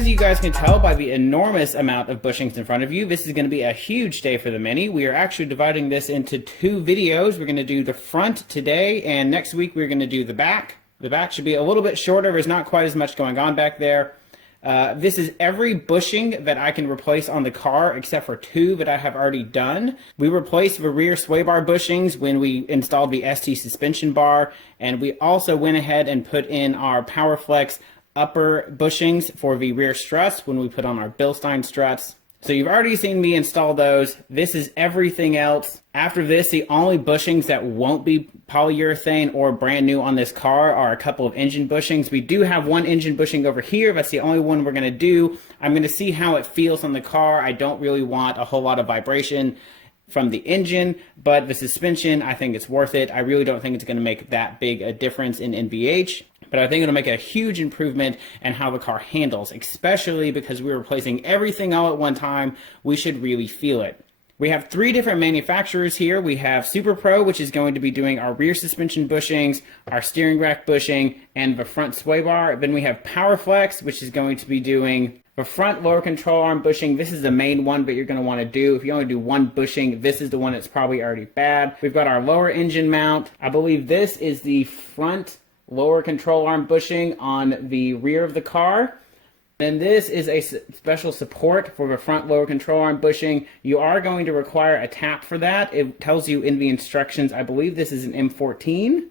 as you guys can tell by the enormous amount of bushings in front of you, this is going to be a huge day for the Mini. We are actually dividing this into 2 videos. We're going to do the front today, and next week we're going to do the back. The back should be a little bit shorter. There's not quite as much going on back there. This is every bushing that I can replace on the car except for 2 that I have already done. We replaced the rear sway bar bushings when we installed the ST suspension bar, and we also went ahead and put in our PowerFlex upper bushings for the rear struts when we put on our Bilstein struts. So you've already seen me install those. This is everything else. After this, the only bushings that won't be polyurethane or brand new on this car are a couple of engine bushings. We do have 1 engine bushing over here. That's the only one we're going to do. I'm going to see how it feels on the car. I don't really want a whole lot of vibration from the engine, but the suspension, I think it's worth it. I really don't think it's going to make that big a difference in NVH, but I think it'll make a huge improvement in how the car handles, especially because we're replacing everything all at one time. We should really feel it. We have 3 different manufacturers here. We have SuperPro, which is going to be doing our rear suspension bushings, our steering rack bushing, and the front sway bar. Then we have PowerFlex, which is going to be doing the front lower control arm bushing. This is the main one that you're going to want to do. If you only do 1 bushing, this is the one that's probably already bad. We've got our lower engine mount. I believe this is the front lower control arm bushing on the rear of the car. And this is a special support for the front lower control arm bushing. You are going to require a tap for that. It tells you in the instructions. I believe this is an M14.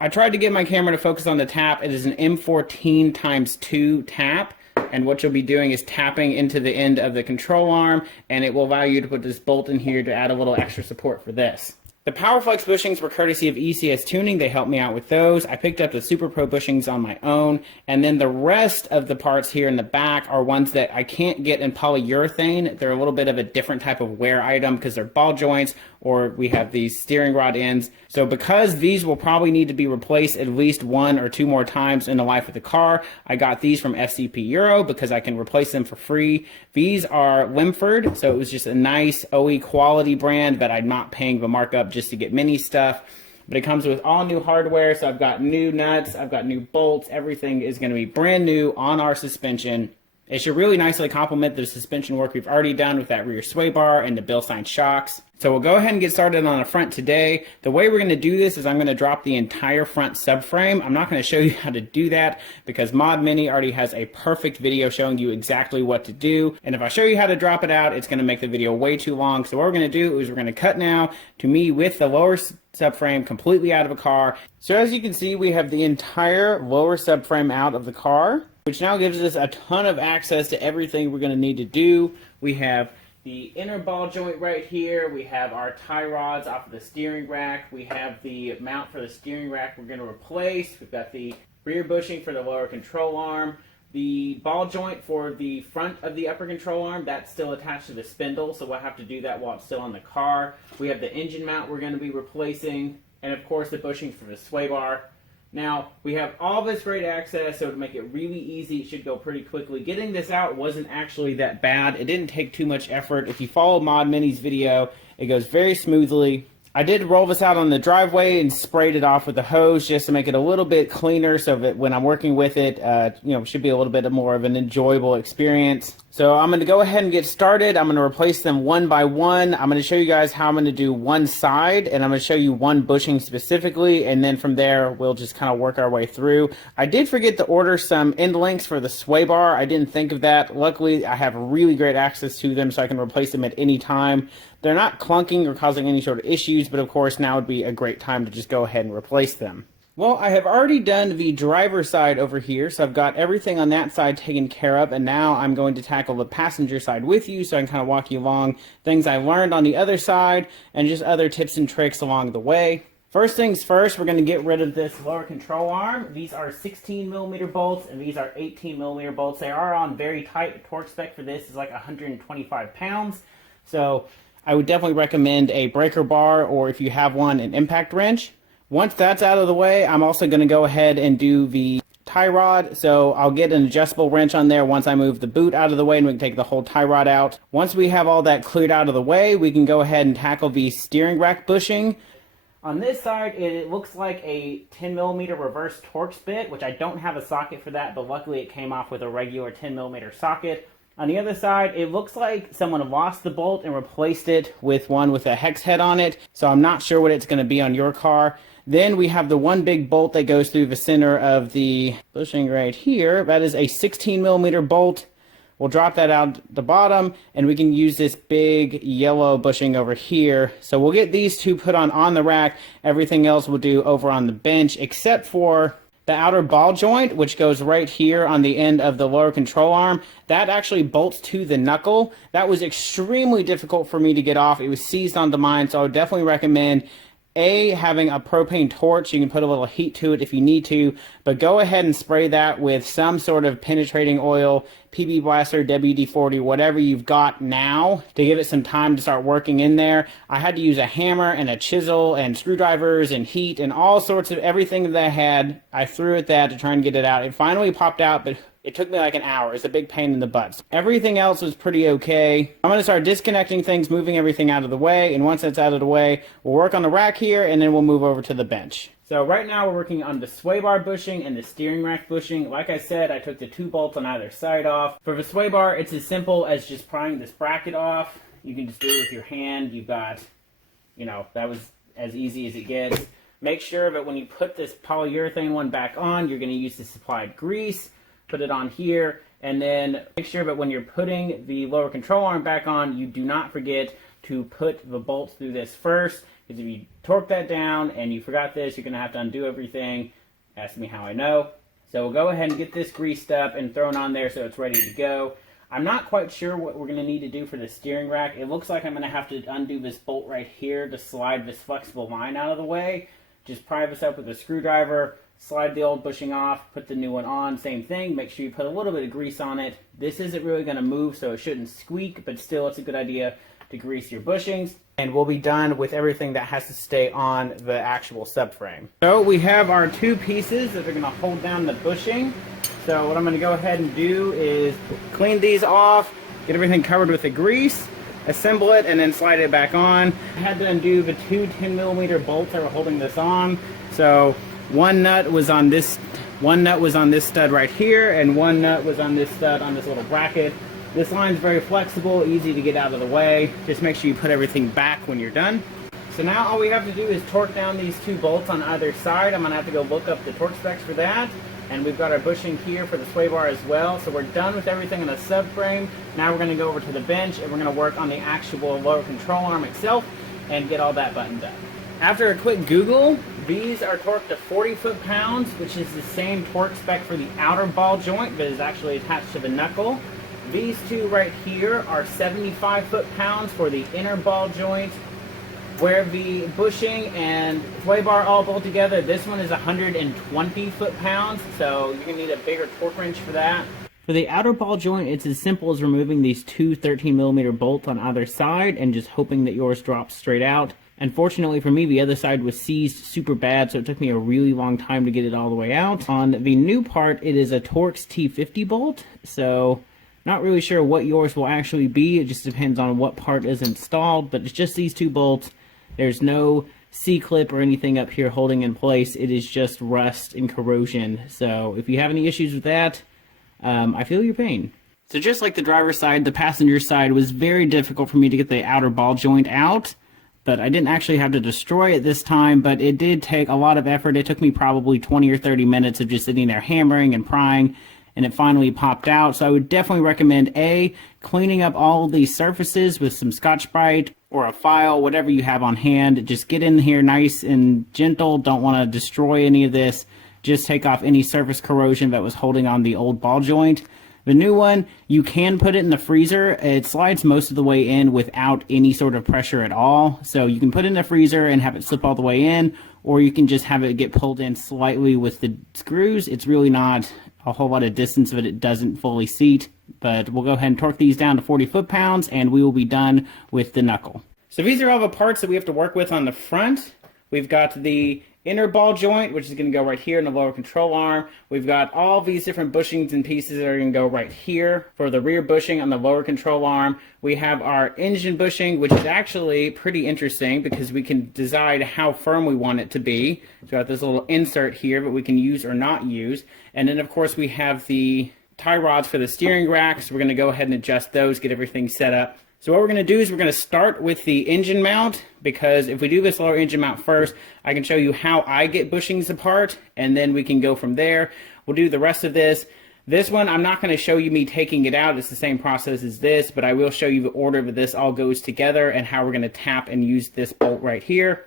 I tried to get my camera to focus on the tap. It is an M14 × 2 tap. And what you'll be doing is tapping into the end of the control arm, and it will allow you to put this bolt in here to add a little extra support for this. The PowerFlex bushings were courtesy of ECS Tuning. They helped me out with those. I picked up the SuperPro bushings on my own, and then the rest of the parts here in the back are ones that I can't get in polyurethane. They're a little bit of a different type of wear item because they're ball joints, or we have these steering rod ends. So because these will probably need to be replaced at least 1 or 2 more times in the life of the car, I got these from FCPEuro because I can replace them for free. These are Limford, so it was just a nice OE quality brand that I'm not paying the markup just to get Mini stuff. But it comes with all new hardware, so I've got new nuts, I've got new bolts, everything is going to be brand new on our suspension. It should really nicely complement the suspension work we've already done with that rear sway bar and the Bilstein shocks. So we'll go ahead and get started on the front today. The way we're going to do this is I'm going to drop the entire front subframe. I'm not going to show you how to do that because Mod Mini already has a perfect video showing you exactly what to do. And if I show you how to drop it out, it's going to make the video way too long. So what we're going to do is we're going to cut now to me with the lower subframe completely out of the car. So as you can see, we have the entire lower subframe out of the car, which now gives us a ton of access to everything we're going to need to do. We have the inner ball joint right here. We have our tie rods off of the steering rack. We have the mount for the steering rack we're going to replace. We've got the rear bushing for the lower control arm. The ball joint for the front of the upper control arm, that's still attached to the spindle, so we'll have to do that while it's still on the car. We have the engine mount we're going to be replacing, and of course the bushings for the sway bar. Now, we have all this great access, so to make it really easy, it should go pretty quickly. Getting this out wasn't actually that bad. It didn't take too much effort. If you follow Mod Mini's video, it goes very smoothly. I did roll this out on the driveway and sprayed it off with a hose just to make it a little bit cleaner so that when I'm working with it, it should be a little bit more of an enjoyable experience. So I'm going to go ahead and get started. I'm going to replace them one by one. I'm going to show you guys how I'm going to do one side, and I'm going to show you one bushing specifically, and then from there we'll just kind of work our way through. I did forget to order some end links for the sway bar. I didn't think of that. Luckily, I have really great access to them so I can replace them at any time. They're not clunking or causing any sort of issues, but of course now would be a great time to just go ahead and replace them. Well, I have already done the driver's side over here, so I've got everything on that side taken care of, and now I'm going to tackle the passenger side with you so I can kind of walk you along things I learned on the other side and just other tips and tricks along the way. First things first, we're going to get rid of this lower control arm. These are 16mm bolts, and these are 18mm bolts. They are on very tight. The torque spec for this is like 125 pounds, so I would definitely recommend a breaker bar, or if you have one, an impact wrench. Once that's out of the way, I'm also going to go ahead and do the tie rod. So I'll get an adjustable wrench on there once I move the boot out of the way, and we can take the whole tie rod out. Once we have all that cleared out of the way, we can go ahead and tackle the steering rack bushing. On this side, it looks like a 10mm reverse Torx bit, which I don't have a socket for that, but luckily it came off with a regular 10mm socket. On the other side, it looks like someone lost the bolt and replaced it with one with a hex head on it, so I'm not sure what it's going to be on your car. Then we have the one big bolt that goes through the center of the bushing right here. That is a 16mm bolt. We'll drop that out the bottom, and we can use this big yellow bushing over here. So we'll get these two put on the rack. Everything else we'll do over on the bench, except for the outer ball joint, which goes right here on the end of the lower control arm. That actually bolts to the knuckle. That was extremely difficult for me to get off. It was seized onto mine, so I would definitely recommend having a propane torch. You can put a little heat to it if you need to, but go ahead and spray that with some sort of penetrating oil, PB Blaster, WD-40, whatever you've got now, to give it some time to start working in there. I had to use a hammer and a chisel and screwdrivers and heat and all sorts of everything that I had. I threw at that to try and get it out. It finally popped out, but it took me like an hour. It's a big pain in the butt. Everything else was pretty okay. I'm going to start disconnecting things, moving everything out of the way, and once that's out of the way, we'll work on the rack here, and then we'll move over to the bench. So right now we're working on the sway bar bushing and the steering rack bushing. Like I said, I took the two bolts on either side off. For the sway bar, it's as simple as just prying this bracket off. You can just do it with your hand. You've got, that was as easy as it gets. Make sure that when you put this polyurethane one back on, you're going to use the supplied grease. Put it on here, and then make sure that when you're putting the lower control arm back on, you do not forget to put the bolts through this first, because if you torque that down and you forgot this, you're going to have to undo everything. Ask me how I know. So we'll go ahead and get this greased up and thrown on there so it's ready to go. I'm not quite sure what we're going to need to do for the steering rack. It looks like I'm going to have to undo this bolt right here to slide this flexible line out of the way. Just pry this up with a screwdriver, slide the old bushing off, put the new one on, same thing. Make sure you put a little bit of grease on it. This isn't really going to move, so it shouldn't squeak, but still it's a good idea to grease your bushings. And we'll be done with everything that has to stay on the actual subframe. So we have our two pieces that are going to hold down the bushing. So what I'm going to go ahead and do is clean these off, get everything covered with the grease, assemble it, and then slide it back on. I had to undo the two 10mm bolts that were holding this on. So one nut was on this stud right here, and one nut was on this stud on this little bracket. This line's very flexible, easy to get out of the way. Just make sure you put everything back when you're done. So now all we have to do is torque down these two bolts on either side. I'm going to have to go look up the torque specs for that. And we've got our bushing here for the sway bar as well. So we're done with everything on the subframe. Now we're going to go over to the bench, and we're going to work on the actual lower control arm itself and get all that buttoned up. After a quick Google, these are torqued to 40 foot-pounds, which is the same torque spec for the outer ball joint that is actually attached to the knuckle. These two right here are 75 foot-pounds for the inner ball joint. Where the bushing and sway bar all bolt together, this one is 120 foot-pounds, so you're going to need a bigger torque wrench for that. For the outer ball joint, it's as simple as removing these two 13mm bolts on either side and just hoping that yours drops straight out. Unfortunately for me, the other side was seized super bad, so it took me a really long time to get it all the way out. On the new part, it is a Torx T50 bolt, so not really sure what yours will actually be. It just depends on what part is installed, but it's just these two bolts. There's no C-clip or anything up here holding in place. It is just rust and corrosion. So if you have any issues with that, I feel your pain. So just like the driver's side, the passenger side was very difficult for me to get the outer ball joint out. But I didn't actually have to destroy it this time, but it did take a lot of effort. It took me probably 20 or 30 minutes of just sitting there hammering and prying, and it finally popped out. So I would definitely recommend cleaning up all of these surfaces with some Scotch-Brite or a file, whatever you have on hand. Just get in here nice and gentle. Don't want to destroy any of this. Just take off any surface corrosion that was holding on the old ball joint. The new one, you can put it in the freezer. It slides most of the way in without any sort of pressure at all. So you can put it in the freezer and have it slip all the way in, or you can just have it get pulled in slightly with the screws. It's really not a whole lot of distance, but it doesn't fully seat. But we'll go ahead and torque these down to 40 foot-pounds, and we will be done with the knuckle. So these are all the parts that we have to work with on the front. We've got the inner ball joint, which is going to go right here in the lower control arm. We've got all these different bushings and pieces that are going to go right here for the rear bushing on the lower control arm. We have our engine bushing, which is actually pretty interesting because we can decide how firm we want it to be. So we've got this little insert here, but we can use or not use. And then, of course, we have the tie rods for the steering rack. So we're going to go ahead and adjust those, get everything set up. So what we're going to do is we're going to start with the engine mount, because if we do this lower engine mount first, I can show you how I get bushings apart, and then we can go from there. We'll do the rest of this. This one, I'm not going to show you me taking it out. It's the same process as this, but I will show you the order that this all goes together and how we're going to tap and use this bolt right here.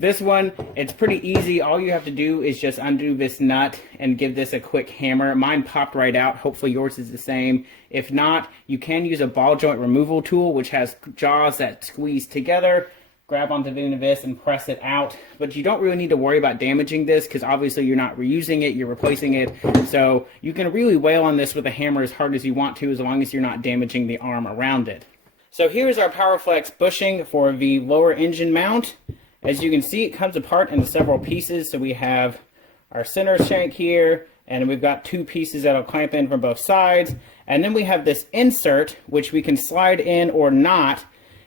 This one, it's pretty easy. All you have to do is just undo this nut and give this a quick hammer. Mine popped right out. Hopefully yours is the same. If not, you can use a ball joint removal tool, which has jaws that squeeze together. Grab onto the end of this and press it out. But you don't really need to worry about damaging this, because obviously you're not reusing it, you're replacing it. So you can really wail on this with a hammer as hard as you want to, as long as you're not damaging the arm around it. So here's our PowerFlex bushing for the lower engine mount. As you can see, it comes apart into several pieces. So we have our center shank here, and we've got two pieces that'll clamp in from both sides. And then we have this insert, which we can slide in or not.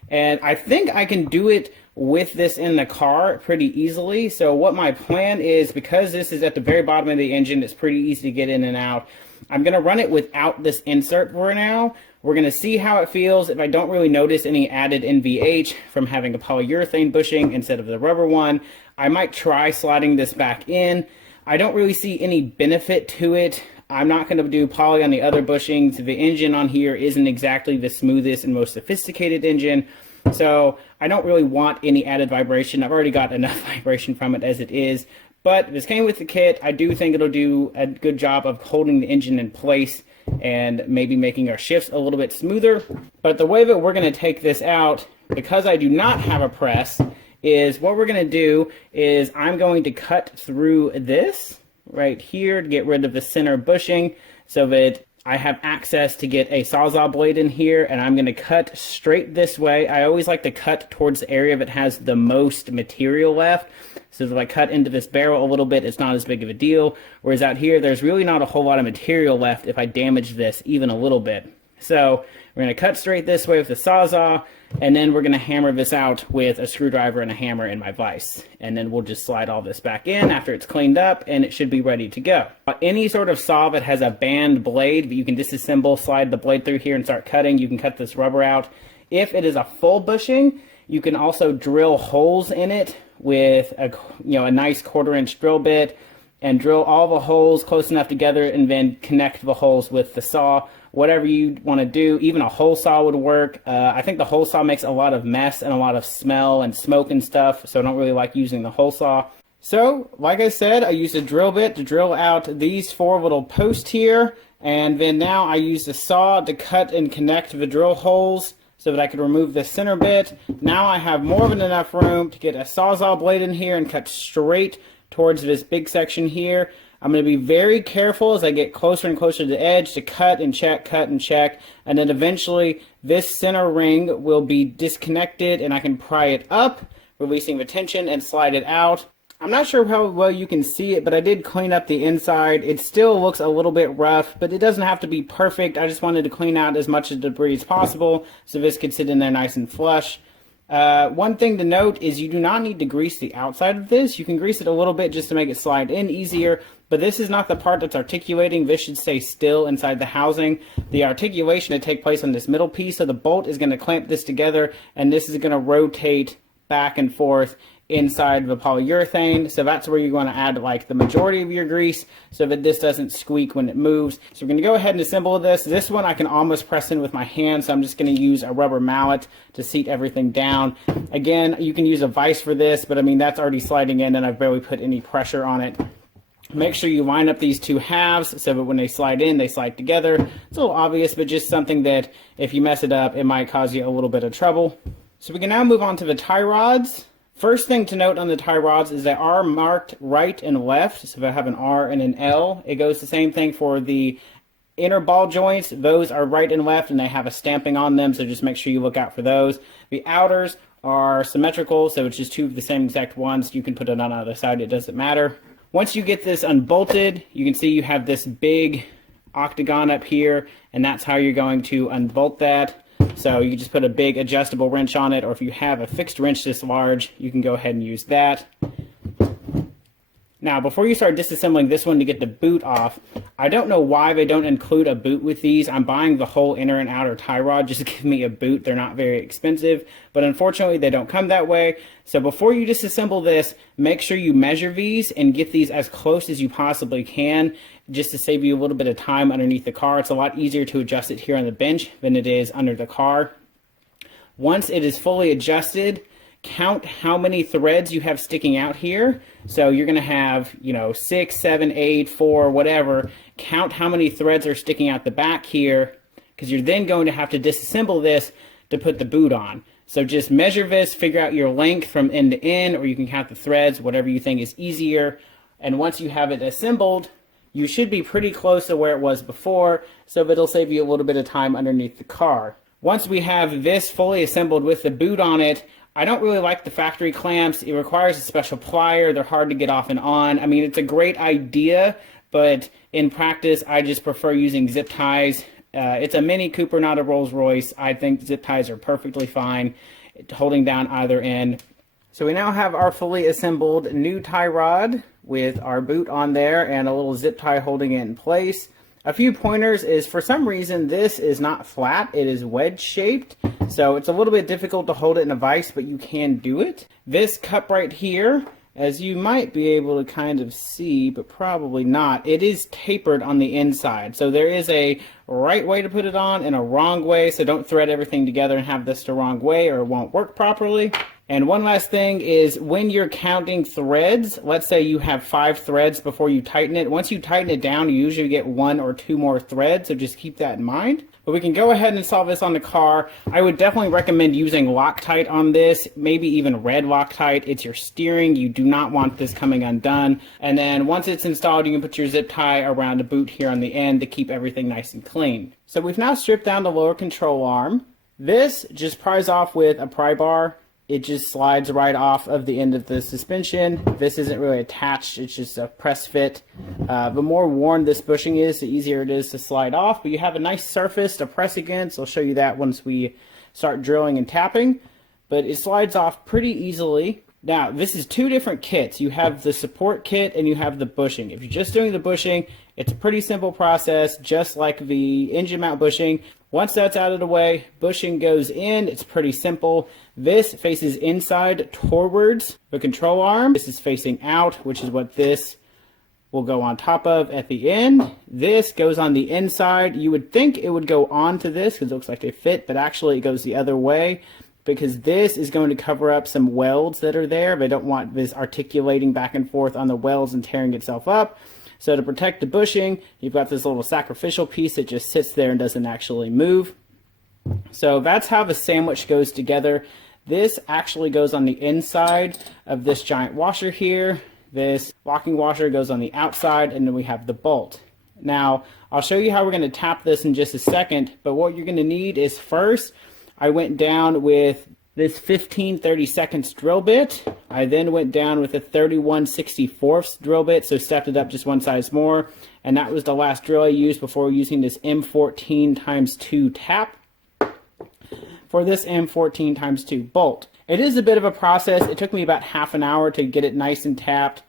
And I think I can do it with this in the car pretty easily. So what my plan is, because this is at the very bottom of the engine, it's pretty easy to get in and out. I'm going to run it without this insert for now. We're going to see how it feels. If I don't really notice any added NVH from having a polyurethane bushing instead of the rubber one, I might try sliding this back in. I don't really see any benefit to it. I'm not going to do poly on the other bushings. The engine on here isn't exactly the smoothest and most sophisticated engine, so I don't really want any added vibration. I've already got enough vibration from it as it is. But this came with the kit. I do think it'll do a good job of holding the engine in place and maybe making our shifts a little bit smoother. But the way that we're going to take this out, because I do not have a press, is what we're going to do is I'm going to cut through this right here to get rid of the center bushing so that I have access to get a Sawzall blade in here, and I'm going to cut straight this way. I always like to cut towards the area that has the most material left. So if I cut into this barrel a little bit, it's not as big of a deal. Whereas out here, there's really not a whole lot of material left if I damage this even a little bit. So we're going to cut straight this way with the Sawzall, and then we're going to hammer this out with a screwdriver and a hammer in my vise. And then we'll just slide all this back in after it's cleaned up, and it should be ready to go. Any sort of saw that has a band blade that you can disassemble, slide the blade through here and start cutting, you can cut this rubber out. If it is a full bushing, you can also drill holes in it with a nice 1/4-inch drill bit, and drill all the holes close enough together and then connect the holes with the saw. Whatever you want to do, even a hole saw would work. I think the hole saw makes a lot of mess and a lot of smell and smoke and stuff, so I don't really like using the hole saw. So, like I said, I used a drill bit to drill out these 4 little posts here, and then now I use the saw to cut and connect the drill holes so that I could remove the center bit. Now I have more than enough room to get a Sawzall blade in here and cut straight towards this big section here. I'm going to be very careful as I get closer and closer to the edge to cut and check, and then eventually this center ring will be disconnected and I can pry it up, releasing the tension, and slide it out. I'm not sure how well you can see it, but I did clean up the inside. It still looks a little bit rough, but it doesn't have to be perfect. I just wanted to clean out as much of the debris as possible so this could sit in there nice and flush. One thing to note is you do not need to grease the outside of this. You can grease it a little bit just to make it slide in easier, but this is not the part that's articulating. This should stay still inside the housing. The articulation to take place on this middle piece, so the bolt is going to clamp this together, and this is going to rotate back and forth inside the polyurethane. So that's where you're going to add like the majority of your grease so that this doesn't squeak when it moves. So we're going to go ahead and assemble this. This one I can almost press in with my hand, so I'm just going to use a rubber mallet to seat everything down. Again, you can use a vise for this, but I mean that's already sliding in and I've barely put any pressure on it. Make sure you line up these two halves so that when they slide in, they slide together. It's a little obvious, but just something that if you mess it up, it might cause you a little bit of trouble. So we can now move on to the tie rods. First thing to note on the tie rods is they are marked right and left. So if I have an R and an L, it goes the same thing for the inner ball joints. Those are right and left and they have a stamping on them, so just make sure you look out for those. The outers are symmetrical, so it's just two of the same exact ones. You can put it on either side, it doesn't matter. Once you get this unbolted, you can see you have this big octagon up here, and that's how you're going to unbolt that. So you just put a big adjustable wrench on it, or if you have a fixed wrench this large, you can go ahead and use that. Now, before you start disassembling this one to get the boot off, I don't know why they don't include a boot with these. I'm buying the whole inner and outer tie rod just to give me a boot. They're not very expensive, but unfortunately they don't come that way. So before you disassemble this, make sure you measure these and get these as close as you possibly can, just to save you a little bit of time underneath the car. It's a lot easier to adjust it here on the bench than it is under the car. Once it is fully adjusted, count how many threads you have sticking out here. So you're going to have, 6, 7, 8, 4, whatever. Count how many threads are sticking out the back here, because you're then going to have to disassemble this to put the boot on. So just measure this, figure out your length from end to end, or you can count the threads, whatever you think is easier. And once you have it assembled, you should be pretty close to where it was before, so it'll save you a little bit of time underneath the car. Once we have this fully assembled with the boot on it, I don't really like the factory clamps. It requires a special plier. They're hard to get off and on. I mean, it's a great idea, but in practice, I just prefer using zip ties. It's a Mini Cooper, not a Rolls Royce. I think zip ties are perfectly fine, holding down either end. So we now have our fully assembled new tie rod with our boot on there and a little zip tie holding it in place. A few pointers is, for some reason, this is not flat. It is wedge shaped. So it's a little bit difficult to hold it in a vise, but you can do it. This cup right here, as you might be able to kind of see, but probably not, it is tapered on the inside. So there is a right way to put it on and a wrong way. So don't thread everything together and have this the wrong way, or it won't work properly. And one last thing is, when you're counting threads, let's say you have 5 threads before you tighten it. Once you tighten it down, you usually get 1 or 2 more threads, so just keep that in mind. But we can go ahead and install this on the car. I would definitely recommend using Loctite on this, maybe even red Loctite. It's your steering. You do not want this coming undone. And then once it's installed, you can put your zip tie around the boot here on the end to keep everything nice and clean. So we've now stripped down the lower control arm. This just pries off with a pry bar. It just slides right off of the end of the suspension. This isn't really attached, it's just a press fit. The more worn this bushing is, the easier it is to slide off, but you have a nice surface to press against. I'll show you that once we start drilling and tapping, but it slides off pretty easily. Now, this is 2 different kits. You have the support kit and you have the bushing. If you're just doing the bushing, it's a pretty simple process, just like the engine mount bushing. Once that's out of the way, bushing goes in. It's pretty simple. This faces inside towards the control arm. This is facing out, which is what this will go on top of at the end. This goes on the inside. You would think it would go onto this because it looks like they fit, but actually it goes the other way, because this is going to cover up some welds that are there. They don't want this articulating back and forth on the welds and tearing itself up. So to protect the bushing, you've got this little sacrificial piece that just sits there and doesn't actually move. So that's how the sandwich goes together. This actually goes on the inside of this giant washer here. This locking washer goes on the outside, and then we have the bolt. Now, I'll show you how we're going to tap this in just a second, but what you're going to need is, first, I went down with this 15/32 drill bit. I then went down with a 31/64 drill bit, so stepped it up just one size more. And that was the last drill I used before using this M14x2 tap for this M14x2 bolt. It is a bit of a process. It took me about half an hour to get it nice and tapped.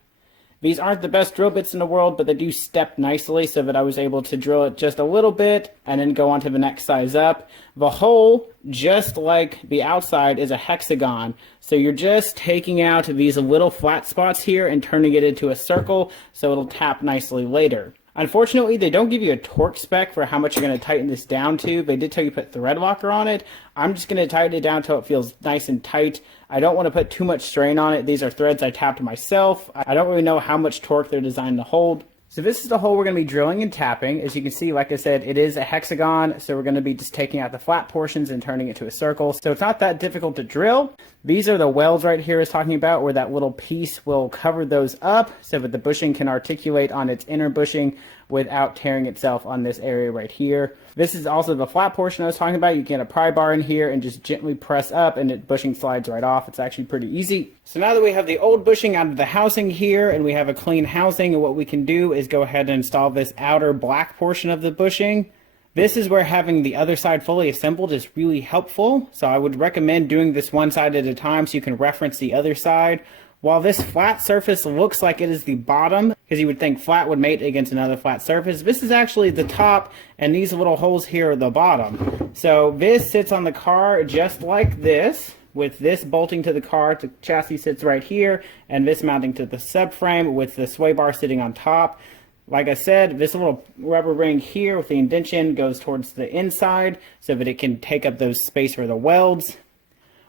These aren't the best drill bits in the world, but they do step nicely so that I was able to drill it just a little bit and then go on to the next size up. The hole, just like the outside, is a hexagon. So you're just taking out these little flat spots here and turning it into a circle so it'll tap nicely later. Unfortunately, they don't give you a torque spec for how much you're going to tighten this down to. They did tell you to put thread locker on it. I'm just going to tighten it down until it feels nice and tight. I don't want to put too much strain on it. These are threads I tapped myself. I don't really know how much torque they're designed to hold. So this is the hole we're going to be drilling and tapping. As you can see, like I said, it is a hexagon, so we're going to be just taking out the flat portions and turning it to a circle. So it's not that difficult to drill. These are the welds right here I was talking about, where that little piece will cover those up so that the bushing can articulate on its inner bushing without tearing itself on this area right here. This is also the flat portion I was talking about. You can get a pry bar in here and just gently press up and the bushing slides right off. It's actually pretty easy. So now that we have the old bushing out of the housing here and we have a clean housing, what we can do is go ahead and install this outer black portion of the bushing. This is where having the other side fully assembled is really helpful. So I would recommend doing this one side at a time so you can reference the other side. While this flat surface looks like it is the bottom, because you would think flat would mate against another flat surface, this is actually the top, and these little holes here are the bottom. So this sits on the car just like this, with this bolting to the car. The chassis sits right here, and this mounting to the subframe with the sway bar sitting on top. Like I said, this little rubber ring here with the indentation goes towards the inside so that it can take up those space for the welds.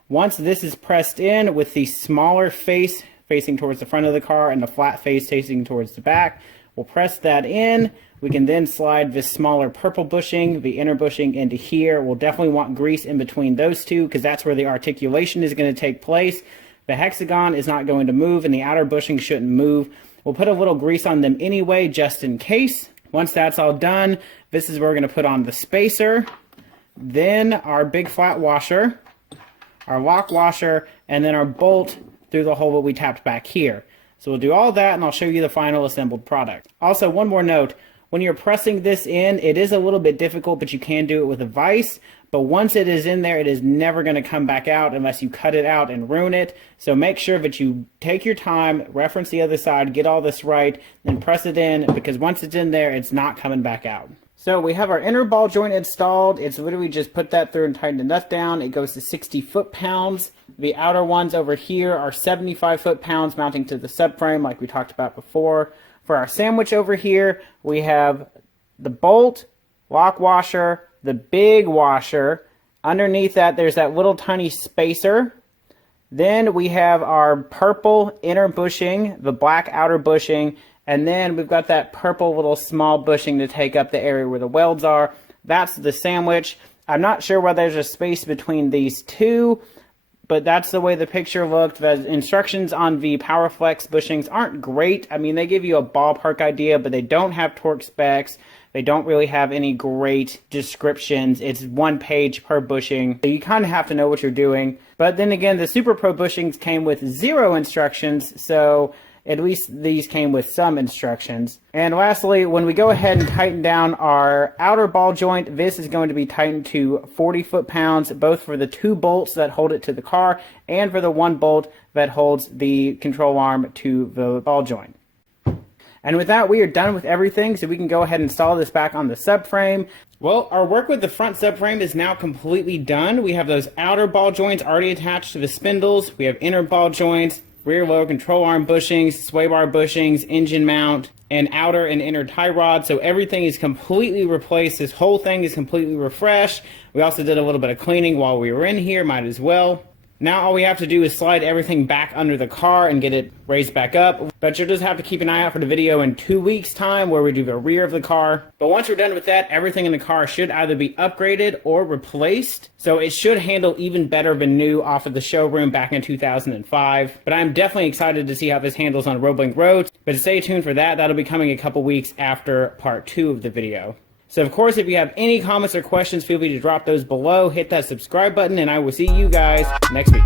Once this is pressed in with the smaller face facing towards the front of the car and the flat face facing towards the back, we'll press that in. We can then slide this smaller purple bushing, the inner bushing, into here. We'll definitely want grease in between those two because that's where the articulation is going to take place. The hexagon is not going to move and the outer bushing shouldn't move. We'll put a little grease on them anyway, just in case. Once that's all done, this is where we're going to put on the spacer, then our big flat washer, our lock washer, and then our bolt through the hole that we tapped back here. So we'll do all that and I'll show you the final assembled product. Also, one more note, when you're pressing this in, it is a little bit difficult, but you can do it with a vise. But once it is in there, it is never going to come back out unless you cut it out and ruin it. So make sure that you take your time, reference the other side, get all this right, then press it in, because once it's in there, it's not coming back out. So we have our inner ball joint installed. It's literally just put that through and tighten the nut down. It goes to 60 foot-pounds. The outer ones over here are 75 foot-pounds mounting to the subframe like we talked about before. For our sandwich over here, we have the bolt, lock washer, the big washer. Underneath that, there's that little tiny spacer. Then we have our purple inner bushing, the black outer bushing, and then we've got that purple little small bushing to take up the area where the welds are. That's the sandwich. I'm not sure whether there's a space between these two, but that's the way the picture looked. The instructions on the PowerFlex bushings aren't great. I mean, they give you a ballpark idea, but they don't have torque specs. They don't really have any great descriptions. It's 1 page per bushing. So you kind of have to know what you're doing. But then again, the SuperPro bushings came with 0 instructions, so at least these came with some instructions. And lastly, when we go ahead and tighten down our outer ball joint, this is going to be tightened to 40 foot-pounds, both for the 2 bolts that hold it to the car and for the 1 bolt that holds the control arm to the ball joint. And with that, we are done with everything, so we can go ahead and install this back on the subframe. Well, our work with the front subframe is now completely done. We have those outer ball joints already attached to the spindles. We have inner ball joints, rear load control arm bushings, sway bar bushings, engine mount, and outer and inner tie rod. So everything is completely replaced. This whole thing is completely refreshed. We also did a little bit of cleaning while we were in here, might as well. Now all we have to do is slide everything back under the car and get it raised back up. But you'll just have to keep an eye out for the video in 2 weeks' time where we do the rear of the car. But once we're done with that, everything in the car should either be upgraded or replaced. So it should handle even better than new off of the showroom back in 2005. But I'm definitely excited to see how this handles on Roebling roads. But stay tuned for that. That'll be coming a couple weeks after part 2 of the video. So of course, if you have any comments or questions, feel free to drop those below. Hit that subscribe button, and I will see you guys next week.